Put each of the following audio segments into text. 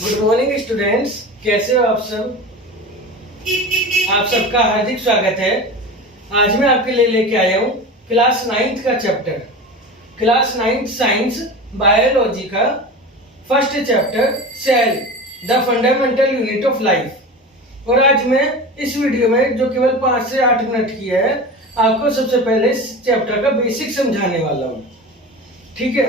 Good morning students, कैसे हो आप सब। आप सबका हार्दिक स्वागत है। आज मैं आपके लिए लेके आया हूँ क्लास 9th का chapter, class 9th science biology का first chapter cell, the fundamental unit of life. और आज मैं इस वीडियो में जो केवल 5 से 8 मिनट की है, आपको सबसे पहले इस चैप्टर का बेसिक समझाने वाला हूँ। ठीक है,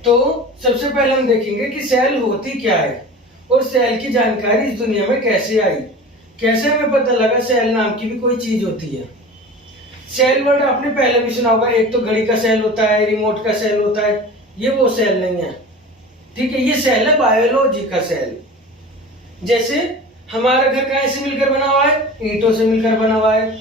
तो सबसे पहले हम देखेंगे कि सेल होती क्या है और सेल की जानकारी इस दुनिया में कैसे आई, कैसे हमें पता लगा सेल नाम की भी कोई चीज होती है। सेल वर्ड आपने पहले भी सुना होगा, एक तो घड़ी का सेल होता है, रिमोट का सेल होता है, ये वो सेल नहीं है। ठीक है, ये सेल है बायोलॉजी का सेल। जैसे हमारा घर कहाँ से मिलकर बना हुआ है, ईंटों से मिलकर बना हुआ है।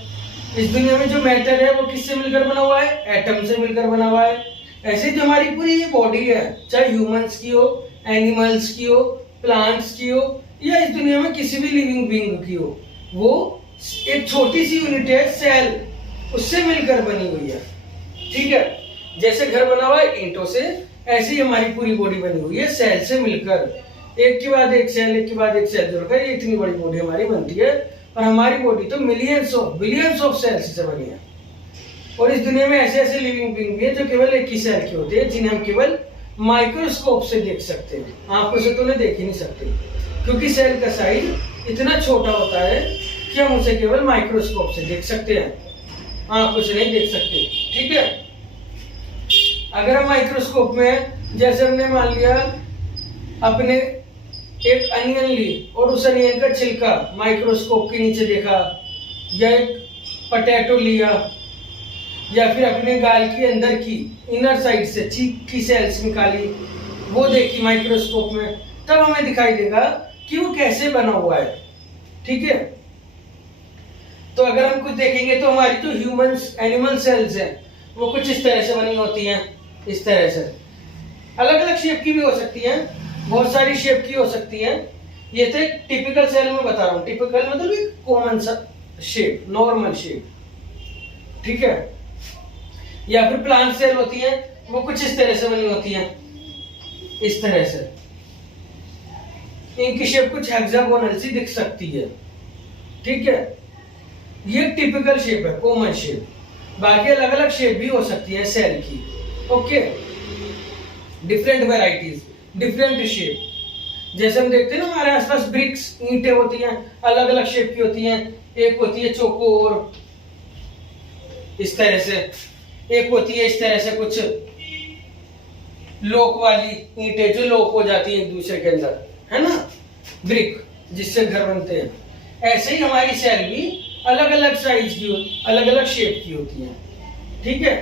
इस दुनिया में जो मैटर है वो किससे मिलकर बना हुआ है, एटम से मिलकर बना हुआ है। ऐसे जो हमारी पूरी ये बॉडी है, चाहे ह्यूमंस की हो, एनिमल्स की हो, प्लांट्स की हो, या इस दुनिया में किसी भी लिविंग बीइंग की हो, वो एक छोटी सी यूनिट है सेल, उससे मिलकर बनी हुई है। ठीक है, जैसे घर बना हुआ है ईंटों से, ऐसे ही हमारी पूरी बॉडी बनी हुई है सेल से मिलकर। एक के बाद एक सेल, एक के बाद एक सेल जुड़कर ये इतनी बड़ी बॉडी हमारी बनती है। और हमारी बॉडी तो millions of billions of cells से बनी है। और इस दुनिया में ऐसे ऐसे लिविंग बीइंग भी है जो केवल एक ही सेल के होते हैं, जिन्हें हम केवल माइक्रोस्कोप से देख सकते हैं। आंखों से तो उन्हें देख ही नहीं सकते, क्योंकि सेल का साइज इतना छोटा होता है कि हम उसे केवल माइक्रोस्कोप से देख सकते हैं, आंखों से नहीं देख सकते। ठीक है, अगर हम माइक्रोस्कोप में, जैसे हमने मान लिया अपने एक अनियन ली और उस अनियन का छिलका माइक्रोस्कोप के नीचे देखा, या एक पोटैटो लिया, या फिर अपने गाल की अंदर की इनर साइड से चीक की सेल्स निकाली, वो देखी माइक्रोस्कोप में, तब हमें दिखाई देगा कि वो कैसे बना हुआ है। ठीक है, तो अगर हम कुछ देखेंगे तो हमारी जो ह्यूमंस एनिमल सेल्स हैं वो कुछ इस तरह से बनी होती हैं, इस तरह से। अलग अलग शेप की भी हो सकती हैं, बहुत सारी शेप की हो सकती हैं। ये तो एक टिपिकल सेल में बता रहा हूँ, टिपिकल मतलब एक कॉमन सा शेप, नॉर्मल शेप। ठीक है, या फिर प्लांट सेल होती है, वो कुछ इस तरह से बनी होती है, इस तरह से। इनकी शेप कुछ हेक्सागोनल सी दिख सकती है। ठीक है, ये टिपिकल शेप है, कॉमन शेप। बाकी अलग अलग शेप भी हो सकती है सेल की। Okay, different varieties, different shape. जैसे हम देखते हैं ना हमारे आसपास ब्रिक्स, ईंटें होती हैं, अलग अलग शेप की होती हैं। एक होती है चौकोर इस तरह से, एक होती है इस तरह से कुछ लॉक वाली ईंटें जो लॉक हो जाती है एक दूसरे के अंदर, है ना, ब्रिक जिससे घर बनते हैं। ऐसे ही हमारी सेल भी अलग अलग साइज की, अलग अलग शेप की होती है। ठीक है,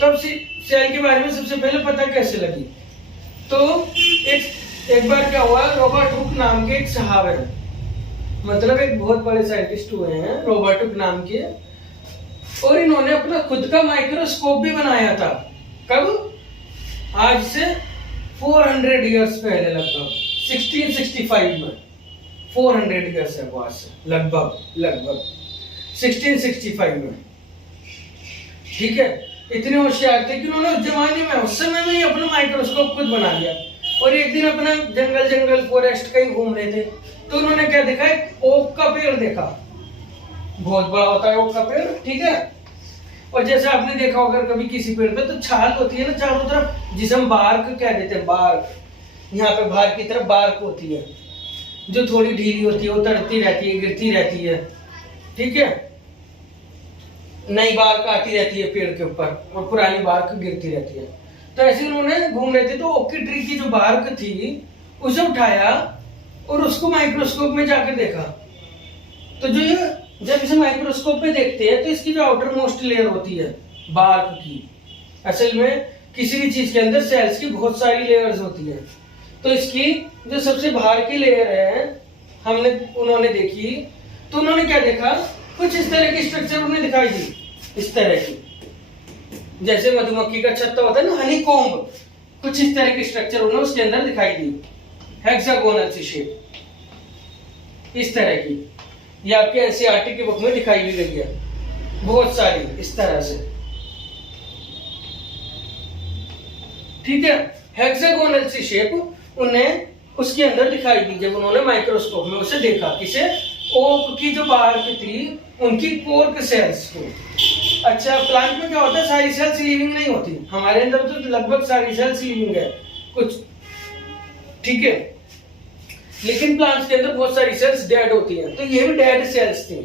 तो अब सेल के बारे में सबसे पहले पता कैसे लगी, तो एक बार क्या हुआ, रॉबर्ट हुक नाम के एक साहब है, मतलब एक बहुत बड़े साइंटिस्ट हुए हैं रॉबर्ट हुक नाम के, और इन्होंने अपना खुद का माइक्रोस्कोप भी बनाया था। कब? आज से 400 इयर्स पहले, लगभग 1665 में। 400 इयर्स है वो आज से, लगभग 1665 में। ठीक है, इतने होशियार थे कि उन्होंने उस जमाने में, उस समय में ही अपना माइक्रोस्कोप खुद बना लिया। और एक दिन अपना जंगल फॉरेस्ट कहीं घूम रहे थे, तो उन्होंने क्या देखा, एक ओक का पेड़ देखा। बहुत बड़ा होता है ओक का पेड़। ठीक है, और जैसे आपने देखा होगा कभी किसी पेड़ पे तो छाल होती है ना चारों तरफ, जिसे हम बार्क कह देते हैं, बार्क। यहाँ पे बाहर की तरफ बार्क होती है जो थोड़ी ढीली होती है, उतरती रहती है, गिरती रहती है। ठीक है, नई बार्क आती रहती है पेड़ के ऊपर और पुरानी बार्क गिरती रहती है। तो ऐसे उन्होंने घूम रहे थे, तो ओक की ट्री की जो बार्क थी उसे उठाया और उसको माइक्रोस्कोप में जाकर देखा। तो जो ये जब इसे माइक्रोस्कोप में देखते हैं तो इसकी जो आउटर मोस्ट लेयर होती है बार्क की, असल में किसी भी चीज के अंदर सेल्स की बहुत सारी लेयर्स होती है। तो इसकी जो सबसे बाहर की लेयर है उन्होंने देखी, तो उन्होंने क्या देखा, कुछ इस तरह की स्ट्रक्चर उन्हें दिखाई दी, इस तरह की, जैसे मधुमक्खी का छत्ता होता है ना, हनी कॉम्ब, कुछ इस तरह की स्ट्रक्चर उन्हें उसके अंदर दिखाई दी, हेक्सागोनल सी शेप, इस तरह की। ये आपके एनसीईआरटी की बुक में दिखाई भी गई है, बहुत सारी इस तरह से। ठीक है, हेक्सागोनल सी शेप उन्हें उसके अंदर दिखाई दी जब उन्होंने माइक्रोस्कोप में उसे देखा। किसे? ओक की जो बार्क थी उनकी कोर्क सेल्स को। अच्छा, प्लांट में क्या होता है, सारी सेल्स लिविंग नहीं होती। हमारे अंदर तो लगभग सारी सेल्स लिविंग है कुछ, ठीक है, लेकिन प्लांट्स के अंदर बहुत सारी सेल्स डेड होती हैं। तो ये भी डेड सेल्स थी।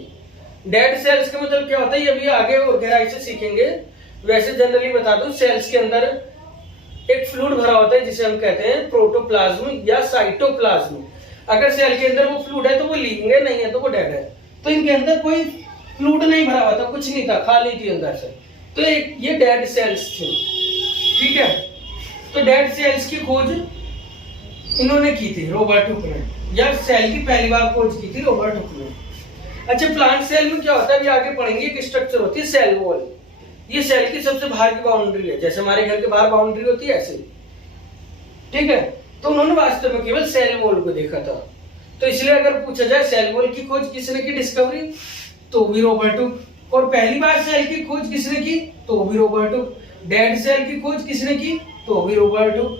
डेड सेल्स का मतलब क्या होता है, ये भी आगे और गहराई से सीखेंगे। वैसे जनरली बता दूं, सेल्स के अंदर एक फ्लूइड भरा होता है जिसे हम कहते हैं प्रोटोप्लाज्म या साइटोप्लाज्म। अगर सेल के अंदर वो फ्लूइड है तो वो लिविंग है, नहीं है तो वो डेड है। तो इनके अंदर कोई फ्लूइड नहीं भरा हुआ था, कुछ नहीं था, खाली थी अंदर से। तो ये डेड सेल्स थी, ठीक है। तो डेड सेल्स की खोज इन्होंने की थी, रॉबर्ट हुक ने, या सेल की पहली बार खोज की थी रॉबर्ट हुक ने। अच्छा, प्लांट सेल में क्या होता है, अभी आगे पढ़ेंगे। एक स्ट्रक्चर होती है सेल वॉल। ये सेल की सबसे बाहर की बाउंड्री है, जैसे हमारे घर के बाहर बाउंड्री होती है ऐसे, ठीक है। तो उन्होंने वास्तव में केवल सेल वॉल को देखा था। तो इसलिए अगर पूछा जाए सेल वॉल की खोज किसने की, डिस्कवरी, तो भी रॉबर्ट हुक। और पहली बार सेल की खोज किसने की, तो भी रॉबर्ट हुक। डेड सेल की खोज किसने की, तो भी रॉबर्ट हुक।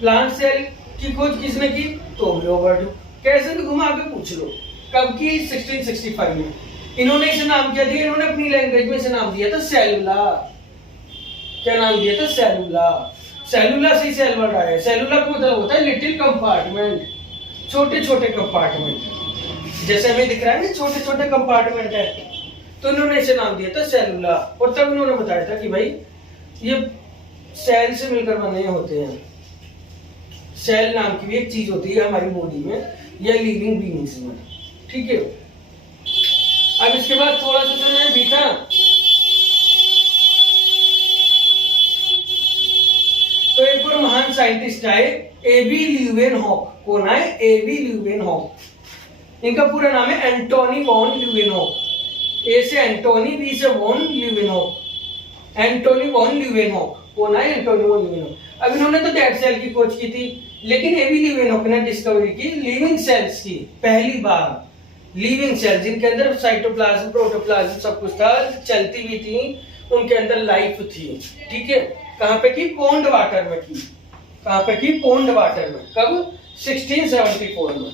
प्लांट सेल की खोज किसने की, तो भी रॉबर्ट हुक। कैसे भी घुमा के पूछ लो। कब की? 1665 में। इन्होंने इसे नाम क्या दिया, इन्होंने अपनी लैंग्वेज में इसे नाम दिया था सेलुला। क्या नाम दिया था? सेलुला। सेलुला से ही सेल वर्ड आया है। सेलुला का मतलब होता है लिटिल कंपार्टमेंट, छोटे छोटे कंपार्टमेंट। जैसे हमें दिख रहा है ना, छोटे छोटे कंपार्टमेंट है, तो इन्होंने इसे नाम दिया था सेलुला। और तब इन्होंने बताया था कि भाई ये सेल से मिलकर बने होते हैं। सेल नाम की भी एक चीज होती है हमारी बॉडी में या लिविंग बीइंग्स में, ठीक है। अब इसके बाद थोड़ा सा समय बीता, तो एक और महान साइंटिस्ट आए, एबी ल्यूवेनहॉक। कौन आए? AB Leeuwenhoek. इनका पूरा नाम है एंटोनी वॉन ल्यूवेनहॉक। ए से एंटोनी, बी से van Leeuwenhoek. Antonie van Leeuwenhoek. कौन आए? Antonie van Leeuwenhoek. अब इन्होंने तो डेड सेल की खोज की थी, लेकिन एबी ल्यूवेनहॉक ने डिस्कवरी की लिविंग सेल्स की। पहली बार लिविंग सेल जिनके अंदर साइटोप्लाज्म, प्रोटोप्लाज्म सब कुछ था, चलती भी थी, उनके अंदर लाइफ थी, ठीक है। कहां पे की? पोंड वाटर में की। कहां पे की? पोंड वाटर में। कब? 1674 में।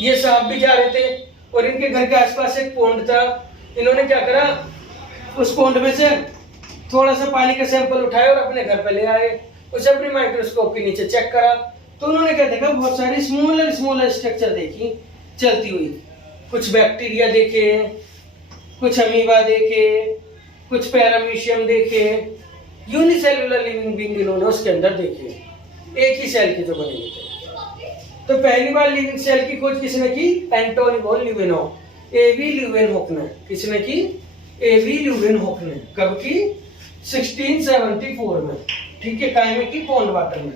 ये साहब भी जा रहे थे और इनके घर के आसपास एक पोंड था। इन्होंने क्या करा, उस पोंड में से थोड़ा सा पानी का सैंपल उठाया और अपने घर पे ले आए। उसे अपने माइक्रोस्कोप के नीचे चेक करा, तो उन्होंने क्या देखा, बहुत सारी स्मॉलर स्ट्रक्चर देखी चलती हुई। कुछ बैक्टीरिया देखे, कुछ अमीबा देखे, कुछ पैरामीशियम देखे, यूनिसेलुलर लिविंग बीइंग इन्होंने उसके अंदर देखे, एक ही सेल के जो बने हुए थे। तो पहली बार लिविंग सेल की खोज किसने की? Antonie van Leeuwenhoek. AB Leeuwenhoek ने। किसने की? एबी ल्यूवेनहॉक ने। कब की? 1674 में, ठीक है। कहाँ में की? पोंड वाटर में।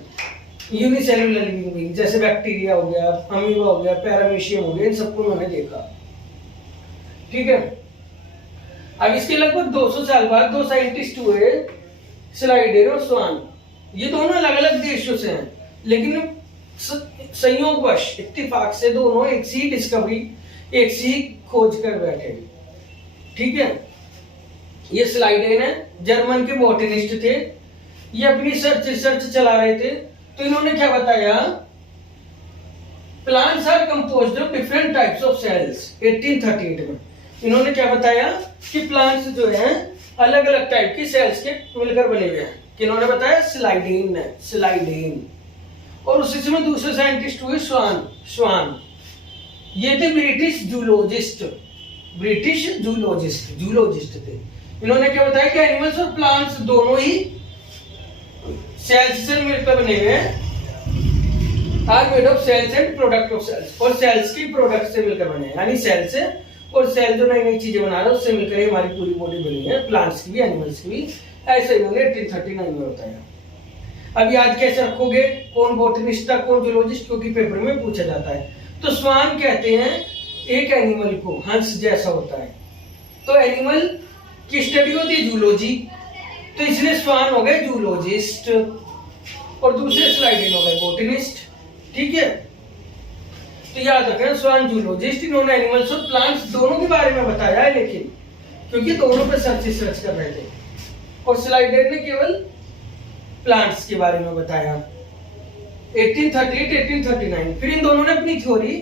यूनिसेलुलर लिविंग बीइंग जैसे बैक्टीरिया हो गया, अमीबा हो गया, पैरामीशियम हो गया, इन सबको उन्होंने देखा, ठीक है। अब इसके लगभग 200 साल बाद दो साइंटिस्ट हुए, स्लाइडेर और स्वान। ये दोनों अलग अलग देशों से हैं, लेकिन संयोगवश, इत्तेफाक से दोनों एक सी डिस्कवरी, एक सी खोज कर बैठे, ठीक है। ये स्लाइडेन है, जर्मन के बॉटनिस्ट थे। ये अपनी रिसर्च चला रहे थे। तो इन्होंने क्या बताया, plants are composed of different types of cells. 1838 में इन्होंने क्या बताया कि प्लांट्स जो हैं अलग अलग टाइप की सेल्स के मिलकर बने हुए हैं। किन्होंने बताया? स्लाइडेन ने। स्लाइडेन। और उसी समय दूसरे साइंटिस्ट हुए स्वान। ये थे ब्रिटिश जूलॉजिस्ट। जूलॉजिस्ट थे। इन्होंने क्या बताया कि एनिमल्स और प्लांट्स दोनों ही सेल्स से मिलकर बने हुए हैं। Are made of cells and product of cells. और सेल्स की प्रोडक्ट से मिलकर बने हैं, यानी सेल से, और सेल जो नई नई चीजें बना रहा है उससे मिलकर ही हमारी पूरी बॉडी बनी है, प्लांट्स की भी, एनिमल्स की भी। ऐसे इन्होंने 1839 में बताया। अब याद कैसे रखोगे कौन बॉटनिस्ट था, कौन जूलॉजिस्ट, क्योंकि पेपर में पूछा जाता है। तो स्वान कहते हैं एक एनिमल को हंस जैसा होता है। तो एनिमल की स्टडी होती है जूलॉजी, तो इसलिए स्वान हो गए जूलॉजिस्ट और दूसरे स्लाइडेन हो गए बॉटनिस्ट, ठीक है। तो याद रखें, स्वान जूलॉजिस्ट, इन्होंने एनिमल्स और प्लांट्स दोनों के बारे में बताया है, लेकिन क्योंकि दोनों पे सर्च कर रहे थे, और स्लाइडेन ने केवल प्लांट्स के बारे में बताया, 1838 1839। फिर इन दोनों ने अपनी थ्योरी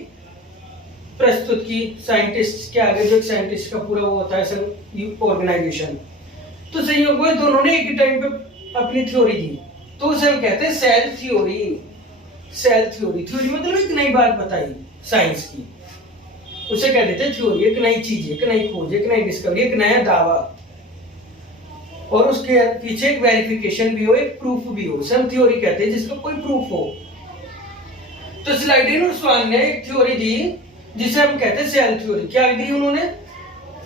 प्रस्तुत की साइंटिस्ट के आगे, जो एक साइंटिस्ट का पूरा वो होता है ऑर्गेनाइजेशन। तो संयोग हुआ दोनों ने एक ही टाइम पे अपनी थ्योरी दी, तो उसे हम कहते हैं cell theory. Cell theory, theory मतलब एक नई बात बताई साइंस की, उसे कह देते हैं थ्योरी। एक नई चीज, एक नई खोज, एक नई डिस्कवरी, एक नया दावा, और उसके पीछे एक वेरिफिकेशन भी हो, एक प्रूफ भी हो, उसे हम थ्योरी कहते हैं जिसका कोई प्रूफ हो। तो स्लाइडेन और स्वान ने एक थ्योरी दी जिसे हम कहते हैं सेल थ्योरी। क्या दी उन्होंने?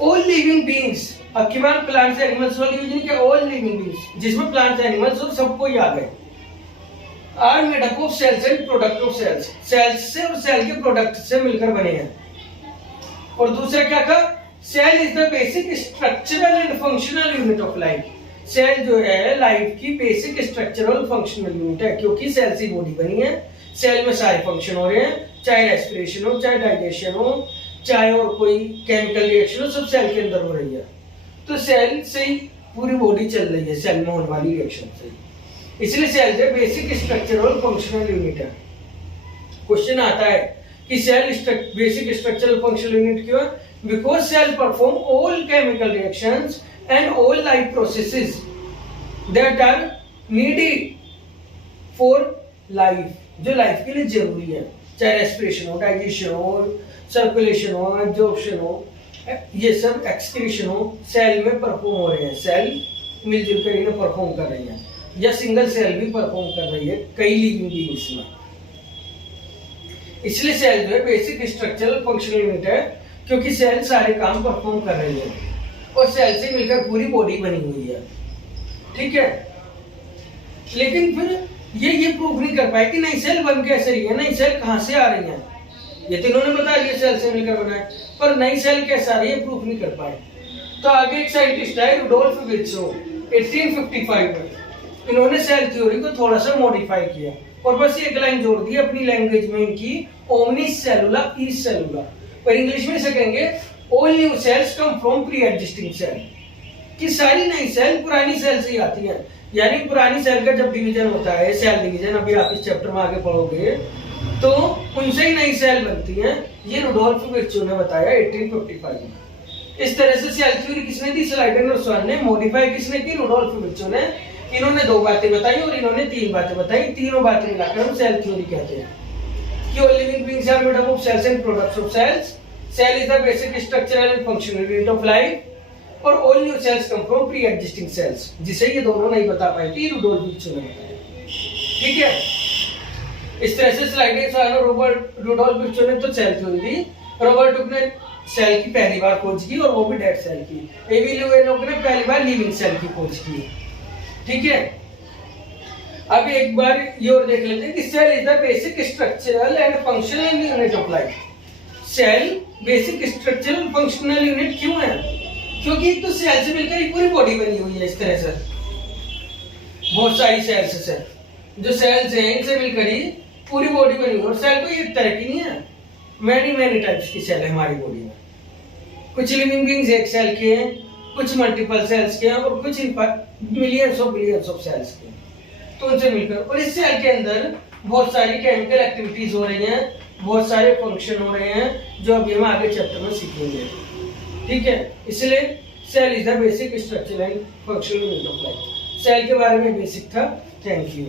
ऑल लिविंग बीइंग्स, अब की बार प्लांट्स एनिमल्स वाली यूज नहीं किया, ऑल लिविंग बीइंग्स, जिसमें प्लांट्स एनिमल्स और सबको ही आ गए, are made up of cells and product of cells, cells से और सेल के प्रोडक्ट से मिलकर बने हैं। और दूसरा क्या था? Cell is the basic structural and functional unit of life. Cell जो है लाइफ की बेसिक स्ट्रक्चरल फंक्शनल यूनिट है, क्योंकि सेल से बॉडी बनी है, सेल में सारे फंक्शन हो रहे हैं, चाहे रेस्पिरेशन हो, चाहे डाइजेशन हो, चाहे और कोई केमिकल रिएक्शन हो, सब सेल के अंदर हो रही है। तो सेल से ही पूरी बॉडी चल रही है, सेल में होने वाली रिएक्शन से, इसलिए सेल जो बेसिक स्ट्रक्चरल फंक्शनल यूनिट है। क्वेश्चन आता है कि cell basic structural functional unit क्यों है? Because cell perform all chemical reactions and all life processes that are needed for life, जो लाइफ के लिए जरूरी है, चाहे रेस्पिरेशन हो, डाइजेशन हो, सर्कुलेशन हो, एब्जॉर्प्शन हो, ये सब एक्सक्रीशन हो, सेल में परफॉर्म हो रहे हैं। सेल मिलजुल कर इन्हें परफॉर्म कर रही है, या सिंगल सेल भी परफॉर्म कर रही है कई लिविंग बीइंग्स में। इसलिए सेल जो है बेसिक स्ट्रक्चरल फंक्शनल यूनिट है, क्योंकि सेल सारे काम परफॉर्म कर रही है और सेल से मिलकर पूरी बॉडी बनी हुई है। ठीक है, लेकिन फिर ये प्रूफ नहीं कर पाए कि नई सेल बन कैसे रही है, नई सेल कहां से आ रही है। ये तो इन्होंने बता दिया सेल से मिलकर बना है, पर नई सेल कैसे आ रही है प्रूफ नहीं कर पाए। तो आगे एक साइंटिस्ट है रुडोल्फ विर्चो, 1855 में, इन्होंने सेल थ्योरी को थोड़ा सा मॉडिफाई किया और बस एक लाइन जोड़ दी अपनी लैंग्वेज में इनकी, ओमनी सेलुला ई सेलुला, पर इंग्लिश में से कहेंगे all new cells come from pre existing cell, कि सारी नई सेल पुरानी सेल से ही आती है। यानी पुरानी सेल का जब डिवीजन होता है, सेल डिवीजन, अभी आप इस चैप्टर में आगे पढ़ोगे, तो उनसे ही नई सेल बनती है। ये रुडोल्फ विर्चो ने बताया 1855 में। इस तरह से सेल थ्योरी किसने दी? स्लाइडेन और स्वान ने। मॉडिफाई किसने की? रुडोल्फ विर्चो ने। इन्होंने 2 बातें बताई और इन्होंने 3 बातें बताई, तीनों बातें मिलाकर हम सेल थ्योरी कहते हैं कि all living beings are made up of cells and products of cells, cell is the basic structural and functional unit of life, और all new cells come from pre existing cells, जिसे ये दोनों नहीं बता पाए थे, रुडोल्फ विर्चो ने बताया। ठीक है, इस तरह से स्लाइडेन और रुडोल्फ विर्चो ने तो सेल थ्योरी दी, रॉबर्ट हुक ने सेल की पहली बार खोज की और वो भी डेड सेल की, एवी ल्यूवेनोक ने पहली बार लिविंग सेल की खोज की। ठीक है, अब एक बार ये और देख लेते हैं कि cell is the basic structural and functional unit of life. Cell basic structural functional unit क्यों है? क्योंकि एक तो सेल से मिलकर एक पूरी बॉडी बनी हुई है। इस तरह से बहुत सारी सेल्स से, जो सेल्स हैं इनसे मिलकर ही पूरी बॉडी बनी हुई है। और सेल कोई एक तरह की नहीं है, मैनी टाइप्स की सेल है हमारी बॉडी में। कुछ लिविंग बीइंग्स एक सेल के हैं, कुछ मल्टीपल सेल्स के हैं, और कुछ मिलियंस ऑफ सेल्स के, तो उनसे मिलकर। और इस सेल के अंदर बहुत सारी केमिकल एक्टिविटीज हो रही हैं, बहुत सारे फंक्शन हो रहे हैं, जो अभी हम आगे चैप्टर में सीखेंगे। ठीक है, इसलिए cell is the basic structure and functional unit of life. Cell के बारे में बेसिक था। Thank you.